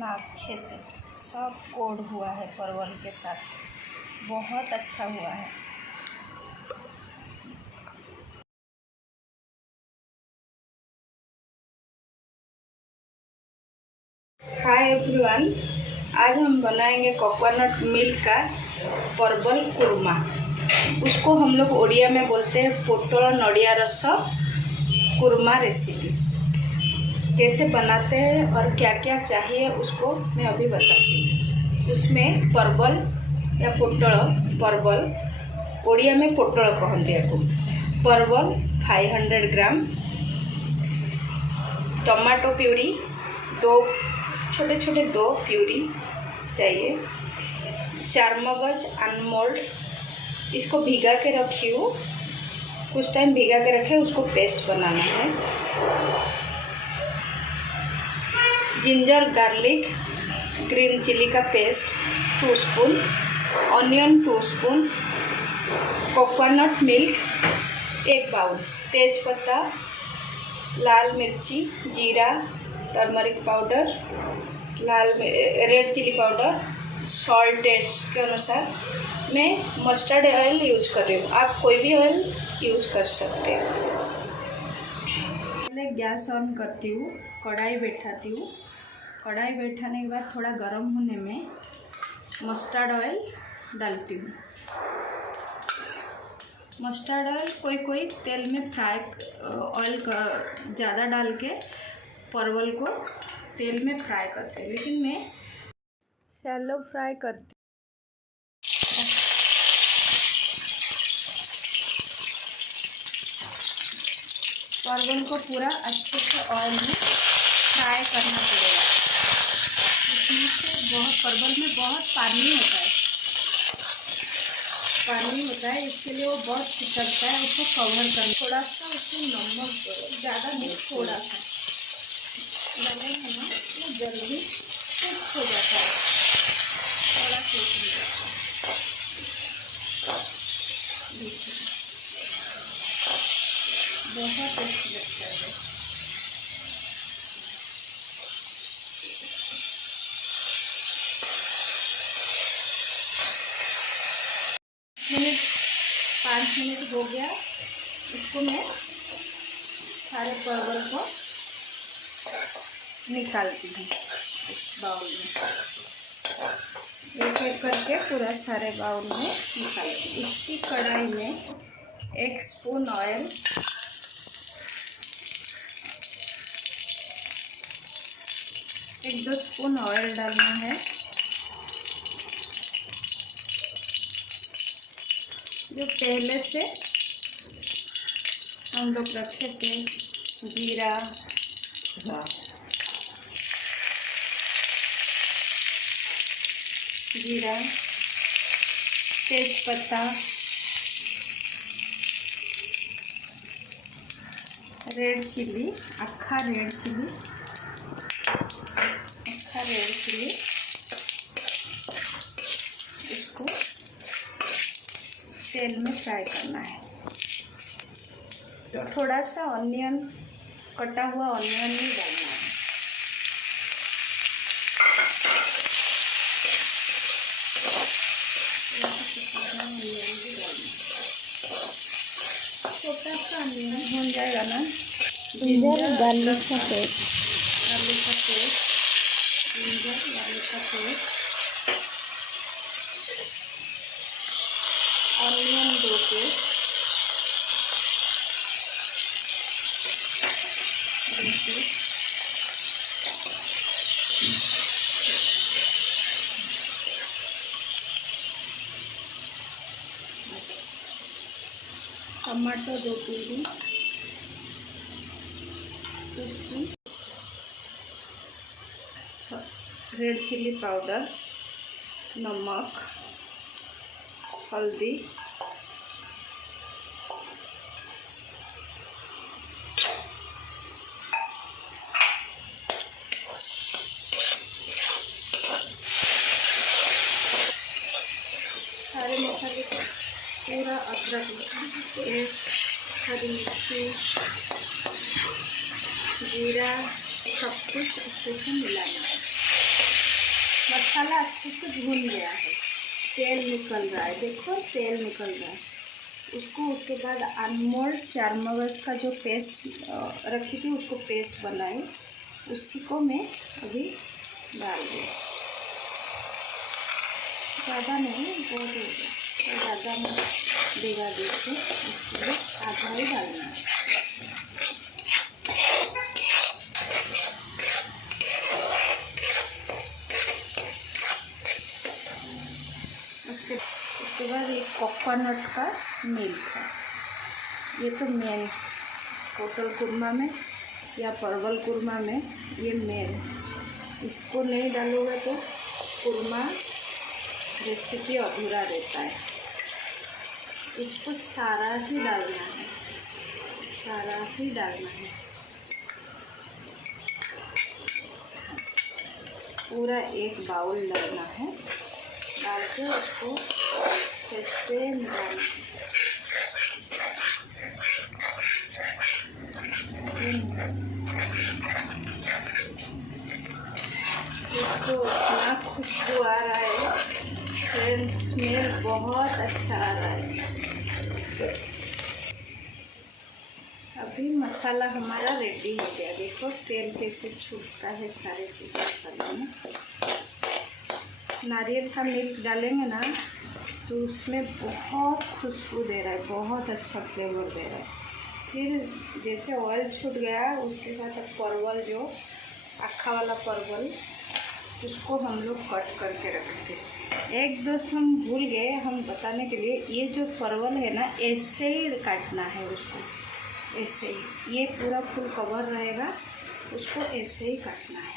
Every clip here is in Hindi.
कितना अच्छे से सब कोड हुआ है परवल के साथ, बहुत अच्छा हुआ है। हाय एवरीवन, आज हम बनाएंगे कोकोनट मिल्क का परवल कुरमा। उसको हम लोग ओडिया में बोलते हैं पोटल नड़िया रस कुरमा रेसिपी। कैसे बनाते हैं और क्या क्या चाहिए उसको मैं अभी बताती हूँ। उसमें परवल या परवल ओडिया में पोटल कहते हैं। परवल 500 ग्राम, टमाटो प्यूरी दो छोटे छोटे प्यूरी चाहिए, 4 मगज अनमोल्ड, इसको भिगा के रखी हूँ, कुछ टाइम भिगा के रखे, उसको पेस्ट बनाना है। जिंजर गार्लिक ग्रीन चिली का paste 2 spoon, onion 2 spoon, coconut milk 1 bowl, तेज़पत्ता, लाल मिर्ची, जीरा, turmeric powder, red chilli powder, salt taste के अनुसार। मैं मस्टर्ड ऑयल यूज कर रही हूँ, आप कोई भी ऑयल यूज कर सकते हैं। पहले गैस ऑन करती हूँ, कढ़ाई बैठाती हूँ। कढ़ाई बैठाने के बाद थोड़ा गर्म होने में मस्टर्ड ऑयल डालती हूँ। मस्टर्ड ऑयल कोई तेल में फ्राई ऑयल ज़्यादा डाल के परवल को तेल में फ्राई करते हैं, लेकिन मैं शैलो फ्राई करती हूँ। परवल को पूरा अच्छे से ऑयल में फ्राई करना पड़ेगा। इसमें से परवल में बहुत पानी होता है, इसके लिए वो बहुत चिपकता है। उसको कवर करना, थोड़ा सा उसमें नमक, ज़्यादा नहीं, थोड़ा सा लगाएंगे ना तो जल्दी कुक हो जाता है। थोड़ा देखिए बहुत टेस्टी लगता है। मिनट 5 मिनट हो गया, इसको मैं सारे परवल को निकालती हूँ बाउल में। एक एक करके पूरा सारे बाउल में निकालती हूँ। इसी कढ़ाई में 1 स्पून ऑयल, 1-2 स्पून ऑयल डालना है। जो पहले से हम लोग रखे थे, जीरा, तेज़पत्ता, रेड चिली, अक्खा रेड चिली, इसको तेल में फ्राई करना है। तो थोड़ा सा ऑनियन, कटा हुआ ऑनियन भी डालना है। छोटा सा ऑनियन हो जाएगा ना। जिंजर गार्लिक का पेस्ट, जिंजर गार्लिक का paste, onion 2 paste, tomato 2 puree, 2 spoon, red chilli powder, नमक, हल्दी, सारे मसाले को पूरा, अदरक पेस्ट, हरी मिर्ची, जीरा, सब कुछ अच्छे से मिलाना है। मसाला अच्छे से भून गया है, तेल निकल रहा है, देखो तेल निकल रहा है। उसको उसके बाद अनमोल चारमगज का जो पेस्ट रखी थी उसको पेस्ट बनाई, उसी को मैं अभी डाल दूँ। ज़्यादा नहीं, बहुत हो गया तो ज़्यादा मैं भिगा दी थी, इसके लिए आधा ही डालना है। उसके बाद ये कोकोनट का मिल्क है, ये तो मेन पोटल कुरमा में या परवल कुरमा में ये मेन। इसको नहीं डालोगे तो कुरमा रेसिपी अधूरा रहता है। इसको सारा ही डालना है, सारा ही डालना है, पूरा एक बाउल डालना है। डाल के उसको ऐसे मिलाना है। इसको इतना खुशबू आ रहा है फ्रेंड्स, स्मेल बहुत अच्छा आ रहा है। अभी मसाला हमारा रेडी हो गया, देखो तेल कैसे छूटता है सारे चीज़ मसाले में। नारियल का मिल्क डालेंगे ना तो उसमें बहुत खुशबू दे रहा है, बहुत अच्छा फ्लेवर दे रहा है। फिर जैसे ऑयल छूट गया उसके साथ अब परवल, जो अक्खा वाला परवल, उसको हम लोग कट करके रखते हैं। एक दोस्त हम भूल गए हम बताने के लिए, ये जो परवल है ना ऐसे ही काटना है उसको, ऐसे ही, ये पूरा फुल कवर रहेगा, उसको ऐसे ही काटना है।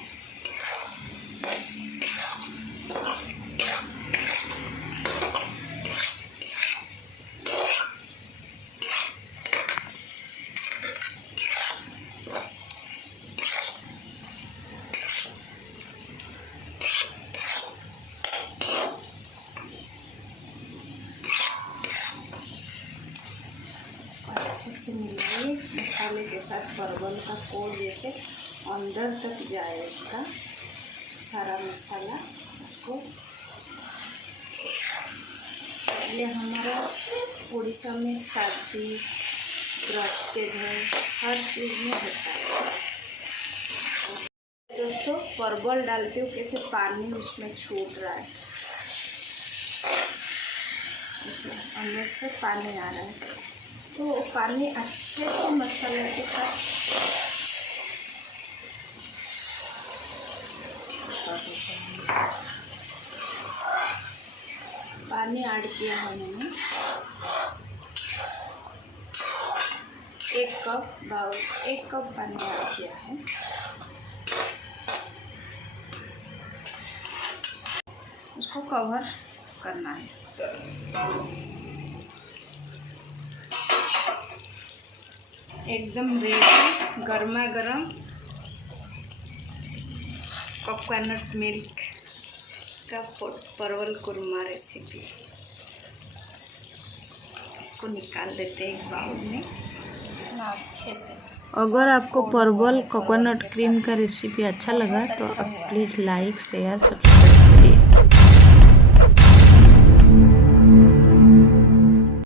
अच्छे से मिलाइए मसाले के साथ, परवल का कोट जैसे अंदर तक जाए उसका सारा मसाला। उसको ये हमारा उड़ीसा में शादी व्रत है, हर चीज़ में होता है। दोस्तों परवल डालते हो कैसे पानी उसमें छूट रहा है, अंदर से पानी आ रहा है, तो पानी अच्छे से मसाले के साथ पानी ऐड किया है मैंने, 1 कप पानी ऐड किया है। उसको कवर करना है। एकदम रेडी गर्मा गर्म कोकोनट मिल्क का परवल कुरमा रेसिपी। इसको निकाल देते हैं एक बाउल में अच्छे से। अगर आपको परवल कोकोनट क्रीम का रेसिपी अच्छा लगा तो आप प्लीज़ लाइक शेयर सब्सक्राइब